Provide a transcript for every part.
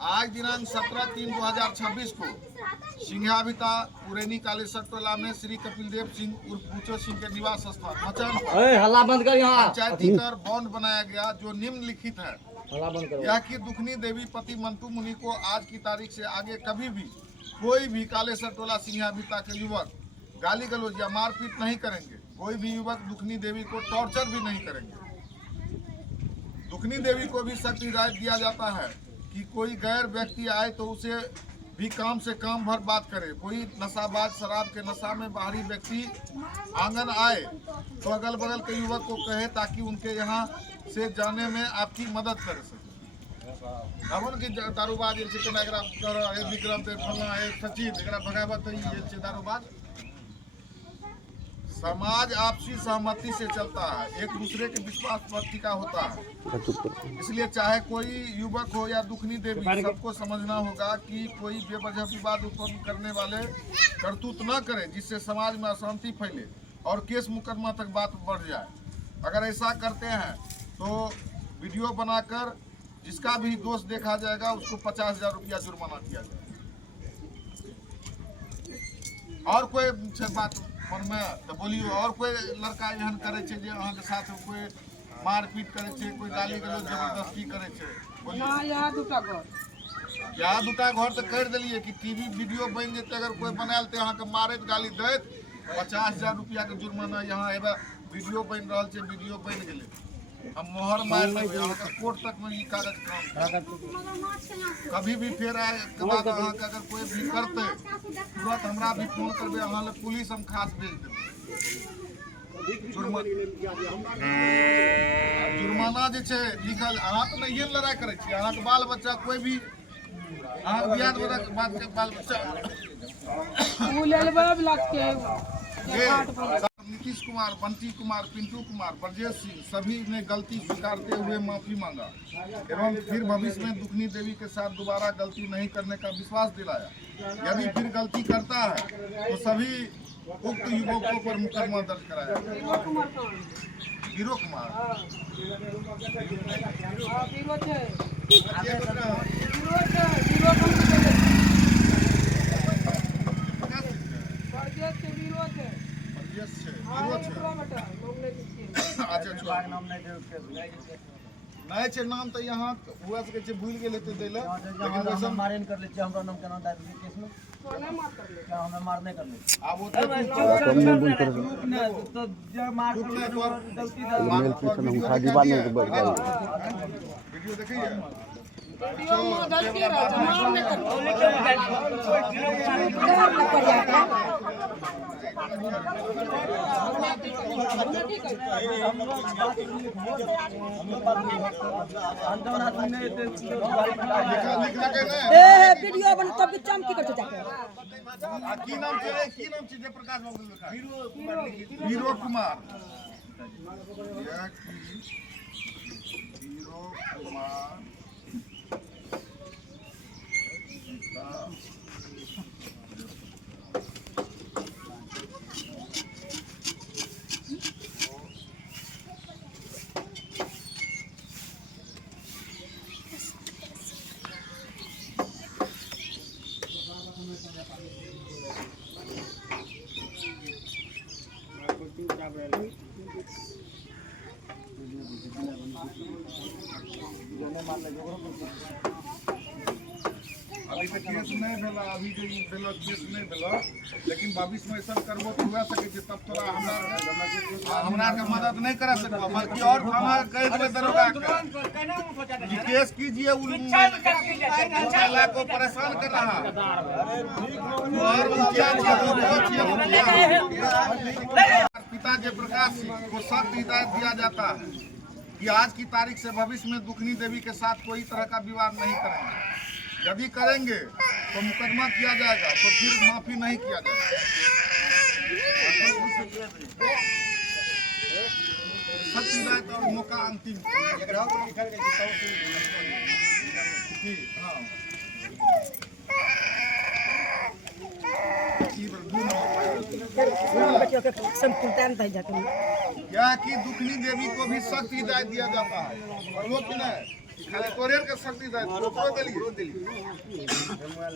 आज दिनांक 17/3/2026 को सिंघाभिता पुरैनी कालेश्वर टोला में श्री कपिल देव सिंह उर्फ पूछो सिंह के निवास स्थान मचान हल्ला बंद कर यहाँ पंचायती कर बॉन्ड बनाया गया, जो निम्नलिखित है। यह कि दुखनी देवी पति मंटू मुनि को आज की तारीख से आगे कभी भी कोई भी कालेश्वर टोला सिंघाभिता के युवक गाली गलौज या मारपीट नहीं करेंगे। कोई भी युवक दुखनी देवी को टॉर्चर भी नहीं करेंगे। दुखनी देवी को भी सख्त हिदायत दिया जाता है कि कोई गैर व्यक्ति आए तो उसे भी काम से काम भर बात करे। कोई नशाबाज शराब के नशा में बाहरी व्यक्ति आंगन आए तो अगल बगल के युवक को कहे ताकि उनके यहाँ से जाने में आपकी मदद कर सके। अब उनकी दारूबाज विक्रम फलना सचिन भगावत दारूबाज। समाज आपसी सहमति से चलता है, एक दूसरे के विश्वास व्यक्ति का होता है। इसलिए चाहे कोई युवक हो या दुखनी देवी, सबको समझना होगा कि कोई बेवजह विवाद उत्पन्न करने वाले करतूत न करे जिससे समाज में अशांति फैले और केस मुकदमा तक बात बढ़ जाए। अगर ऐसा करते हैं तो वीडियो बनाकर जिसका भी दोष देखा जाएगा उसको 50,000 रुपया जुर्माना किया जाएगा। और कोई बात मन में तो बोलियो। और कोई लड़का एहन करे छे जे अहाँ के साथ कोई मारपीट करे छे, कोई गाली गलौज जबरदस्ती करे छे, यहाँ दूटा घर तो कर दिलिए कि टीवी वीडियो बन जेते। अगर कोई बनायल तो अहाँ के मारत गाली दैत 50,000 रुपया के जुर्माना। यहाँ एबे वीडियो बन रहा है, वीडियो बन गए हम मोहर मार लेंगे, कोर्ट तक में ये कागज काम कभी भी फिर आए के बाद अहाँ के अगर कोई भी करते तुरंत हमरा भी फोन करबे, अहाँ ले पुलिस हम खास भेज देब। जुर्माना जे छे लिखल, अहाँ तो नहीं लड़ाई करे छी, अहाँ के बाल बच्चा कोई भी अहाँ बियाह बात के बाल बच्चा नीतीश कुमार, बंटी कुमार, पिंटू कुमार, ब्रजेश सिंह सभी ने गलती स्वीकारते हुए माफी मांगा एवं फिर भविष्य में दुखनी देवी के साथ दोबारा गलती नहीं करने का विश्वास दिलाया। यदि फिर गलती करता है तो सभी उक्त युवकों पर मुकदमा दर्ज कराया। हीरो कुमार नहीं छे नाम तो यहाँ हुआ सके छे भूल गेले तो देले, लेकिन वैसे मारे कर ले छे हमरा नाम केना दायर केस में क्या हमें मार नहीं कर ले। अब वो तो मार गलती वीडियो देखिए वीडियो में गलती रहा नाम नहीं कर वीडियो बन तब चम की करते जाके की नाम छे जयप्रकाश बाबू लिखा हीरो कुमार हीरो कुमार अभी तक केस नहीं भेला, अभी जो भेलो केस नहीं भेलो, लेकिन भविष्य में सब करबो तो हुआ सके छे। तब तोरा हमरा के मदद नहीं करा सकबो, बल्कि और थाना कह देबे दरोगा के केस कीजिए। उन महिला को परेशान कर रहा और पिता जयप्रकाश सिंह को सख्त हिदायत दिया जाता है कि आज की तारीख से भविष्य में दुखनी देवी के साथ कोई तरह का विवाद नहीं करेंगे। यदि करेंगे तो मुकदमा किया जाएगा, तो फिर माफी नहीं किया जाएगा। सख्त हिदायत और मौका अंतिम। क्या कि दुखनी देवी को भी सख्त हिदायत दिया जाता है, वो कि नहीं खाली कोरियर के शक्ति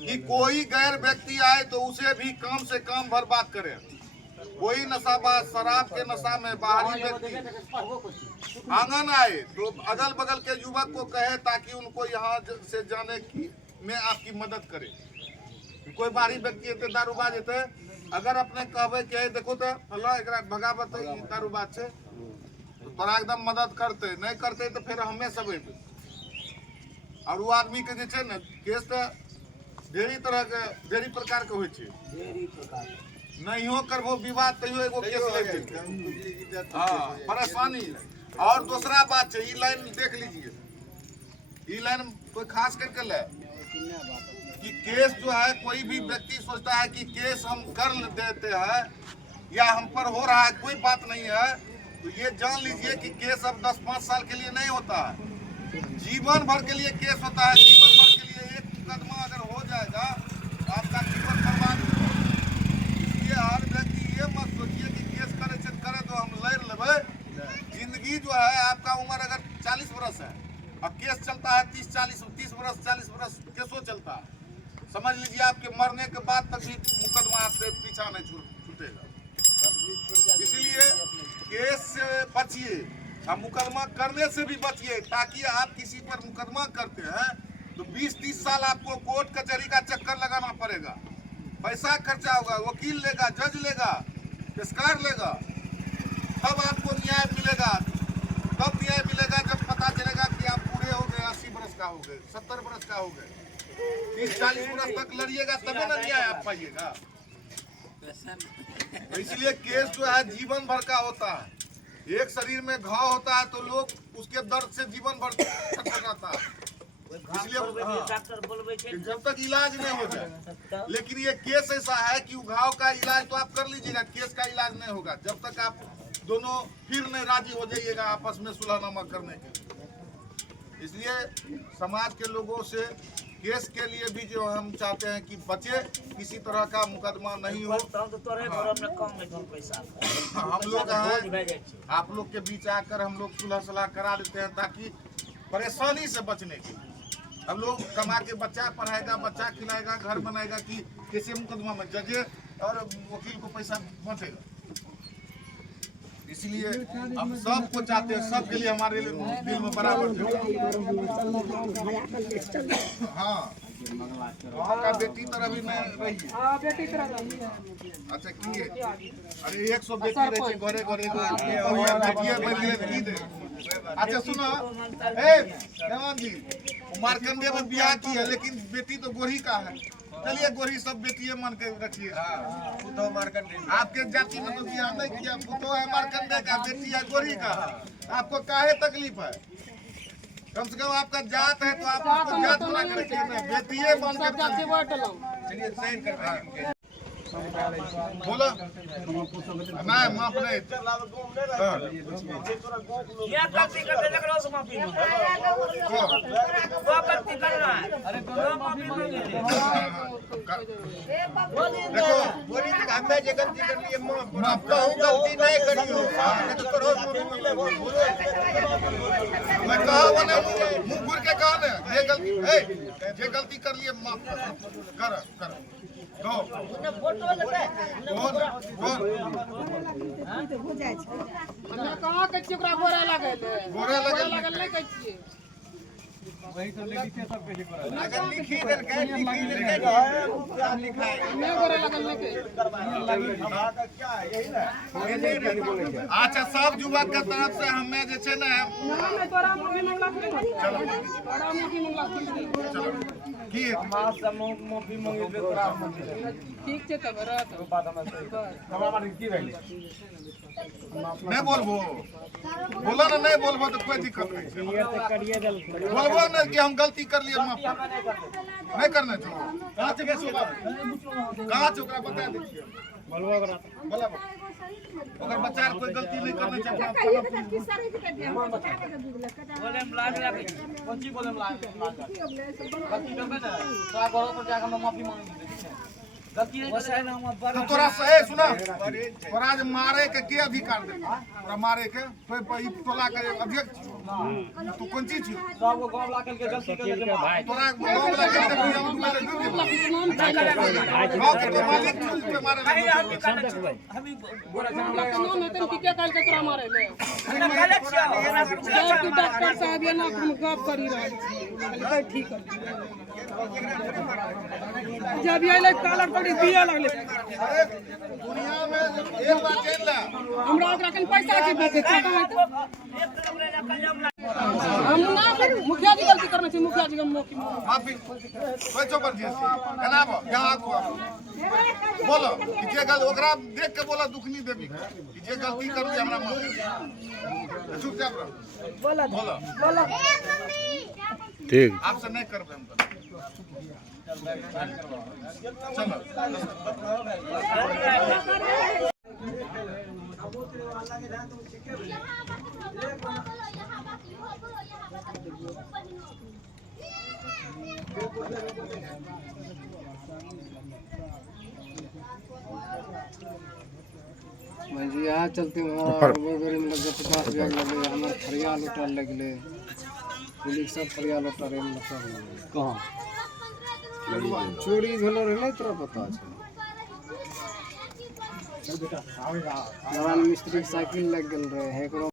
कि कोई गैर व्यक्ति आए तो उसे भी कम से कम बर्बाद करे। कोई नशाबाज शराब के नशा में बाहरी व्यक्ति आंगन आए तो अगल बगल के युवक को कहे ताकि उनको यहाँ से जाने की में आपकी मदद करे। कोई बाहरी व्यक्ति एते दारूबाज एते अगर अपने कहबे कि देखो तो फला एकरा भगावत दारूबाज से तो तोरा एकदम मदद करते, नहीं करते तो फिर हमें सब एते। और वो आदमी के जे छे न केस तो ढेरी तरह के ढेरी प्रकार के होय छे, नहीं हो करबो विवाद तैयो एगो केस ले देते। हां परेशानी। और दूसरा बात है, ई लाइन देख लीजिए, ई लाइन कोई खास करके ले कि केस जो है कोई भी व्यक्ति सोचता है कि केस हम कर देते हैं या हम पर हो रहा है कोई बात नहीं है, तो ये जान लीजिए कि केस अब 10-5 साल के लिए नहीं होता है, जीवन भर के लिए केस होता है। जीवन भर के लिए एक मुकदमा अगर हो जाएगा तो आपका जीवन बर्बाद होगा। इसलिए हर व्यक्ति ये मत सोचिए कि केस करे तो हम लड़ लेबै। जिंदगी जो है आपका उम्र अगर 40 वर्ष है और केस चलता है 30 वर्ष 40 वर्ष केसो चलता है, समझ लीजिए आपके मरने के बाद तक भी मुकदमा आपसे पीछा नहीं छूटेगा। इसलिए केस से बचिए और मुकदमा करने से भी बचिए, ताकि आप किसी पर मुकदमा करते हैं तो 20-30 साल आपको कोर्ट कचहरी का चक्कर लगाना पड़ेगा, पैसा खर्चा होगा, वकील लेगा, जज लेगा, पेशकार लेगा, तब आपको न्याय मिलेगा। तब न्याय मिलेगा जब पता चलेगा कि आप बूढ़े हो गए, 80 वर्ष का हो गए, 70 वर्ष का हो गए, 30-40 वर्ष तक लड़िएगा तभी ना न्याय आप पाइएगा। इसलिए केस जो है जीवन भर का होता है। एक शरीर में घाव होता है तो लोग उसके दर्द से जीवन भर जाता है, इसलिए जब तक इलाज नहीं हो जाए। लेकिन ये केस ऐसा है कि घाव का इलाज तो आप कर लीजिएगा, केस का इलाज नहीं होगा जब तक आप दोनों फिर नहीं राजी हो जाइएगा आपस में सुलहनामा करने के। इसलिए समाज के लोगों से केस के लिए भी जो हम चाहते हैं कि बचे, किसी तरह का मुकदमा नहीं हो। हम लोग हैं, आप लोग के बीच आकर हम लोग सुलह सलाह करा देते हैं ताकि परेशानी से बचने की। हम लोग कमा के बच्चा पढ़ाएगा, बच्चा खिलाएगा, घर बनाएगा कि किसी मुकदमा में जजे और वकील को पैसा बचेगा। इसलिए हम सबको चाहते हैं, सबके लिए हमारे दिल में बराबर हाँ वहाँ का बेटी तरह भी मैं रही। अच्छा किए अरे 100 बेटी रहे घरे घरे। अच्छा सुनो देवान जी, मारकंडे में ब्याह की है लेकिन बेटी तो गोरी का है। चलिए गोरी सब बेटिए मान के रखिए। पुतो मारकंडे आपके जाति में तो ब्याह नहीं किया, पुतो है मारकंडे का, बेटी है गोरी का, आपको काहे तकलीफ है? कम से कम आपका जात है तो आप उसको जात बना के रखिए ना, बेटिए मान के चलिए साइन कर बोलो मैं माफ नहीं क्या गलती करने लग रहा हो माफी वो गलती कर रहा है। अरे माफी मांगे देखो बोली कि हमें जे गलती कर लिए माफ कहूं गलती नहीं करियो तो करो मैं कहा बने मुंह घुर के कहा ने ये गलती ए जे गलती कर लिए माफ कर दो फोटो लगे कौन हो जाए छै हमरा कहाँ के चिकरा गोरा लागल नहीं कहै छियै वही तो लिखी सब पे अगर लिखी देल के लिखा है नहीं गोरा लागल नहीं कहै क्या है यही ना। अच्छा सब युवक के तरफ से हमें जे छै ना नहीं तोरा माफी मांगला चलो तोरा माफी मांगला चलो की माफ से माफी मांगे पे तोरा ठीक छै तब रहत बात हम हमरा मार की भेल नहीं बोलबो बोला ना नहीं बोलबो तो कोई दिक्कत नहीं है। ये तो करिए देल बोलबो ना कि हम गलती कर लिए माफ नहीं करना चाहिए। कहाँ से कैसे कहाँ से ओकरा बता दीजिए बोलबो करा बोला अगर बच्चा कोई गलती नहीं करना चाहिए बोले हम लाग लगे कौन सी बोले लाग गलती करबे ना तो घर पर जाकर हम माफी मांगे गलती नहीं करे ना हम तो तोरा सही सुना तोरा जे मारे के अधिकार दे तोरा मारे के कोई टोला के अध्यक्ष तू कौन चीज छी सबको गांव ला के गलती कर के भाई तोरा गांव वाला के देखबी हम तू मेरे दूर गांव के तो मालिक तू पे मारे नहीं हम गोरा नाम है तो के काल के तोरा मारे ले गलत छिया एना जब तू डॉक्टर साहब या ना हम गप करी रहल छी ठीक कर जब ये ले कालर पड़ी दिया लगले दुनिया में एक बात जान ले हमरा ओकरा कन पैसा के देते छै हम ना मुखिया जी गलती करने छी मुखिया जी के मौकी माफी बच्चों पर जैसे है ना यहां को बोलो कि जे गल ओकरा देख के बोला दुख नहीं देबी कि जे गलती करू हमरा माफ चुपचाप रहो बोला बोला ठीक आपसे नहीं करबे हम चलो जी यहाँ चलते हमारा में लग 50 बैग लगे हमारे फरिया लुटल लगले पुलिस सब फरिया लुटल सब कहाँ चोरी भेलो रहे नहीं तोरा पता छै मिस्त्री साइकिल लग गल रहे